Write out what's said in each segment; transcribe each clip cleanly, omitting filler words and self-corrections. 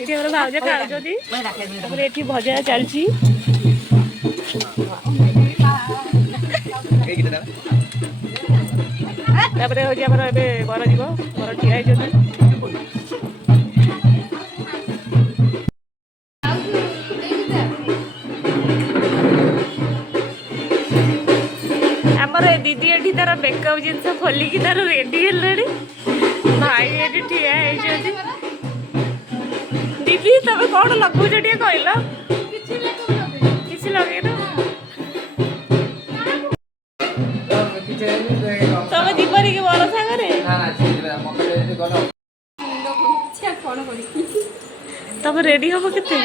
ଏଠି ଆମର ଭାଉଜ ଖାଉଛନ୍ତି ତାପରେ ଏଠି ଭଜା ଚାଲିଛି। ତାପରେ ହଉଛି ଆମର ଏବେ ବର ଯିବ ବର ଠିଆ ହେଇଛନ୍ତି। ଆମର ଏ ଦିଦି ଏଠି ତାର ମେକଅପ୍ ଜିନିଷ ଖୋଲିକି ତାର ରେଡି ହେଲାଣି। ଭାଇ ଏଠି ଠିଆ ହେଇଛନ୍ତି। ଦିଦି ତମେ କଣ ଲଗଉଛ ଟିକେ କହିଲ? କିଛି ଲଗେଇନ? ତମେ ଯିବନି କି ବର ସାଙ୍ଗରେ? ତମେ ରେଡି ହବ କେତେ?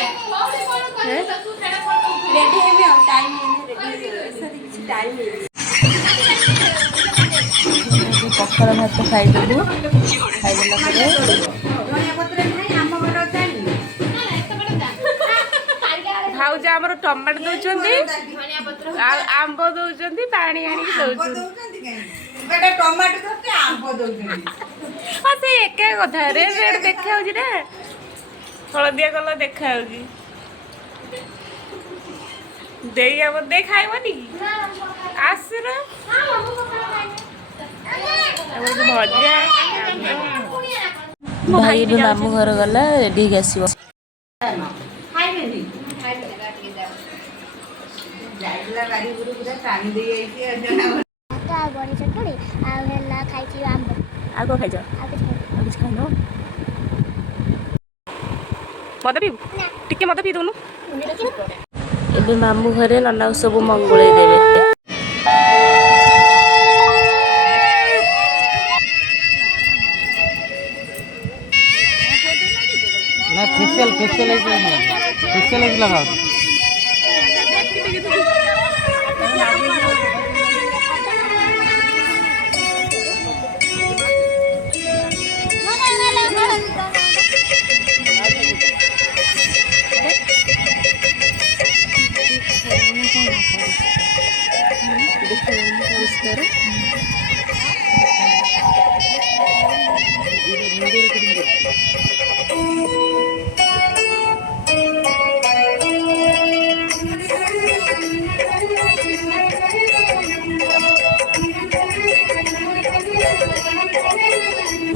ପଖାଳ ଭାତ ଖାଇଦେବୁ। ଖାଇଦେଲା ପରେ ଭାଉଜ ଆମର ଟମାଟୋ ଦଉଛନ୍ତି ଆଉ ଆମ୍ବ ଦଉଛନ୍ତି ପାଣି ଆଣିକି ଦଉଛନ୍ତି। ହଁ ସେ ଏକା କଥା ରେଟ୍ ରେଟ୍ ଦେଖା ହଉଛି ନା ହଳଦିଆ କଲର ଦେଖା ହଉଛି। ଦେଇ ଆମର ଦେଇ ଖାଇବନି କି ଆସୁନ ଭଜା। ଭାଇ ଏବେ ମାମୁଁ ଘର ଗଲା ରେଡି ହେଇକି ଆସିବ। ଆଉ କଣ ଖାଇଛ? ଆଉ କିଛି ଖାଇନ? ମଦ ପିଇବୁ ଟିକେ ମଦ ପିଇ ଦଉନୁ। ଏବେ ମାମୁଁ ଘରେ ନନାକୁ ସବୁ ମଙ୍ଗୁଳେଇ ଦେବେ। ना फेशियल लगाओ।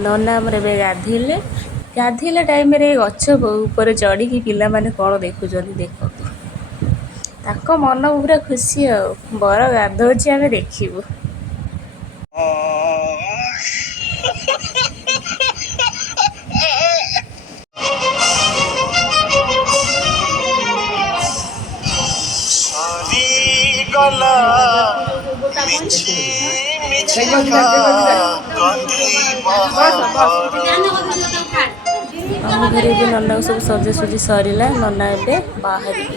ନନା ଆମର ଏବେ ଗାଧେଇଲା ଟାଇମ୍ରେ ଗଛ ଉପରେ ଚଢ଼ିକି ପିଲାମାନେ କ'ଣ ଦେଖୁଛନ୍ତି ଦେଖନ୍ତୁ। ତାଙ୍କ ମନ ପୁରା ଖୁସି ଆଉ ବର ଗାଧଉଛି ଆମେ ଦେଖିବୁ। ଆମ ଘରେ ଏବେ ନନାକୁ ସବୁ ସଜାସଜି ସରିଲା। ନନା ଏବେ ବାହାରିବେ।